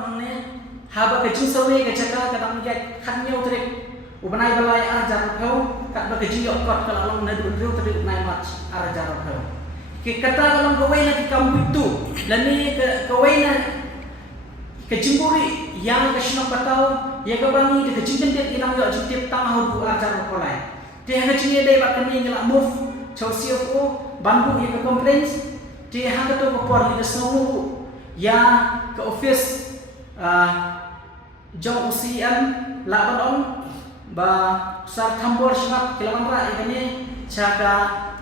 orang ni haba kecil sawi kecaka kadang dia khanyau terik ubanai balai ajar kau kat bakeci okot kalau orang nadu riu terik nai mat ajar kau kata kalau kau lagi kamu itu lani kau kecimburi yang kesenang patau ya kau bangi de kecingkan dia ilang yo jitip tangah du ajar kau lai dia kecingnya dai bakani ngelak move chau CFO bantu ya ke complaints dia hang tu ko por ni snow ya ke office jong UCM laban on ba sar thambor shat kilawan ra ikani chaka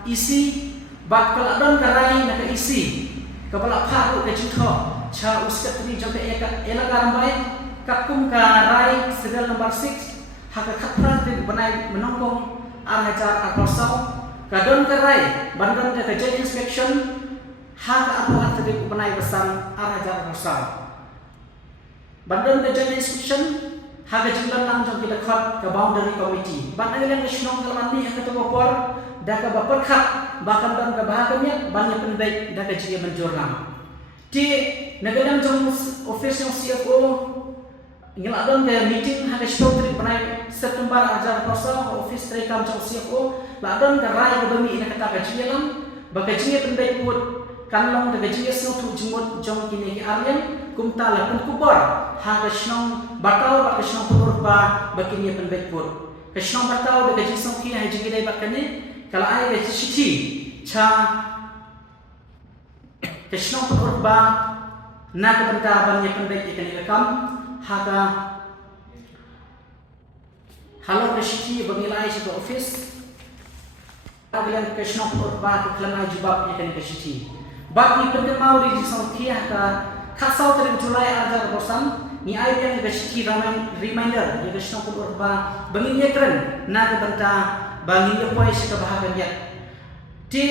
isi bak keladon karai na ke isi kepala pharu ke chitho cha uskatri jong ke elaka rambai kakum karai serial number 6 haka khapra de banai menongkong arhajar akrosau kadon karai bandan ke kerja inspection hak apa tadi banai besar arhajar akrosau bandan kerja inspection hak jumlah nang jong kita khot ke boundary committee banai yang isnong kalmani hak to bopor da ka bapar khat bahkan dan ke bahagiannya banyak penbaik da ka jia menjornam di negara jong office yang CFO ngeladon ke meeting hak stotri banai September ajar pasal office rekam jong CFO ladon ke rai ke bami ina kata ka jia lam baka jia penbaik put kanlong da jia sotu jumut jong kini ki aryan kumta la pun kubar ha kesnong batau ba kesnong pur ba bakinya penbaik put kesnong batau da jisong ki ha jigi dai bakane kala ai ke siti cha kesnong pur ba na ka banta bannya penbaik ikan rekam ha ka halo ke siti bangilai sa office agilan kesnong pur ba ke klamai jubab ikan ke siti baki pendemau di jisong ki ha ka khasau terim Julai ajar bosan ni ai yang ke siti reminder ya kesnong pur ba banginya keren na ka banta banginya poi sa bahagian dia ti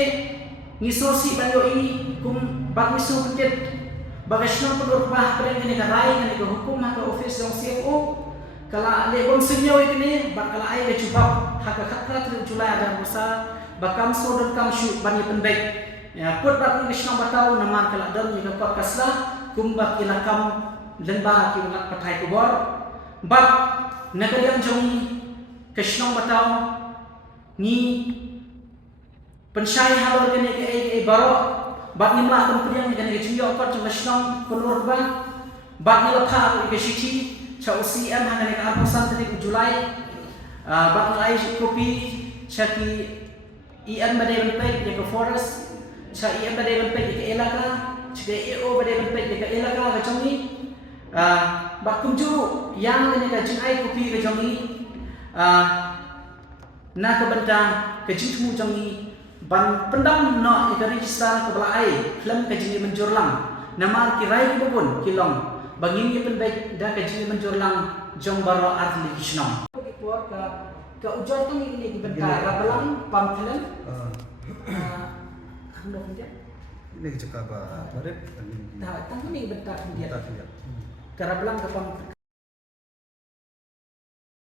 ngisosi banyo ini kum bagiso kutet bagasno pur ba pren ni ka rai ni ka hukum ha ka office yang CFO kala le bom senyo ini bakala ai ke jubab ha ka khatra terim Julai ajar bosan bakam so dan kam shu bani penbaik ya put bat ni kesnong batau nama kala don ni ka podcast la kumba kilakam lemba ki nak pathai kubor bat nagaliam jongi kesnong batau ni pensai halor kene ke baro bat ni ma kan priang kene ke chiyo pat kesnong pelur ba bat ni lapha ke siti cha UCM hane ka apusan tadi Julai bat lai kopi chaki IN bade pai ke forest cha IN bade pai ke elaka jika EO pada tempat dekat elaka macam ni bakum juru yang ni ka jinai kopi macam ni na ka banta ka jitmu macam ni ban pendam no ika register ke belai film ka jini menjurlang nama kirai pun kilong bangin ni penbaik da ka jini menjurlang jong baro arti kisnom ke ujor tu ni di banta rabalang pamphlet hendak dia ini cakap apa? Barep. Nah, tanggung ni bentar dia. Karena belang kapang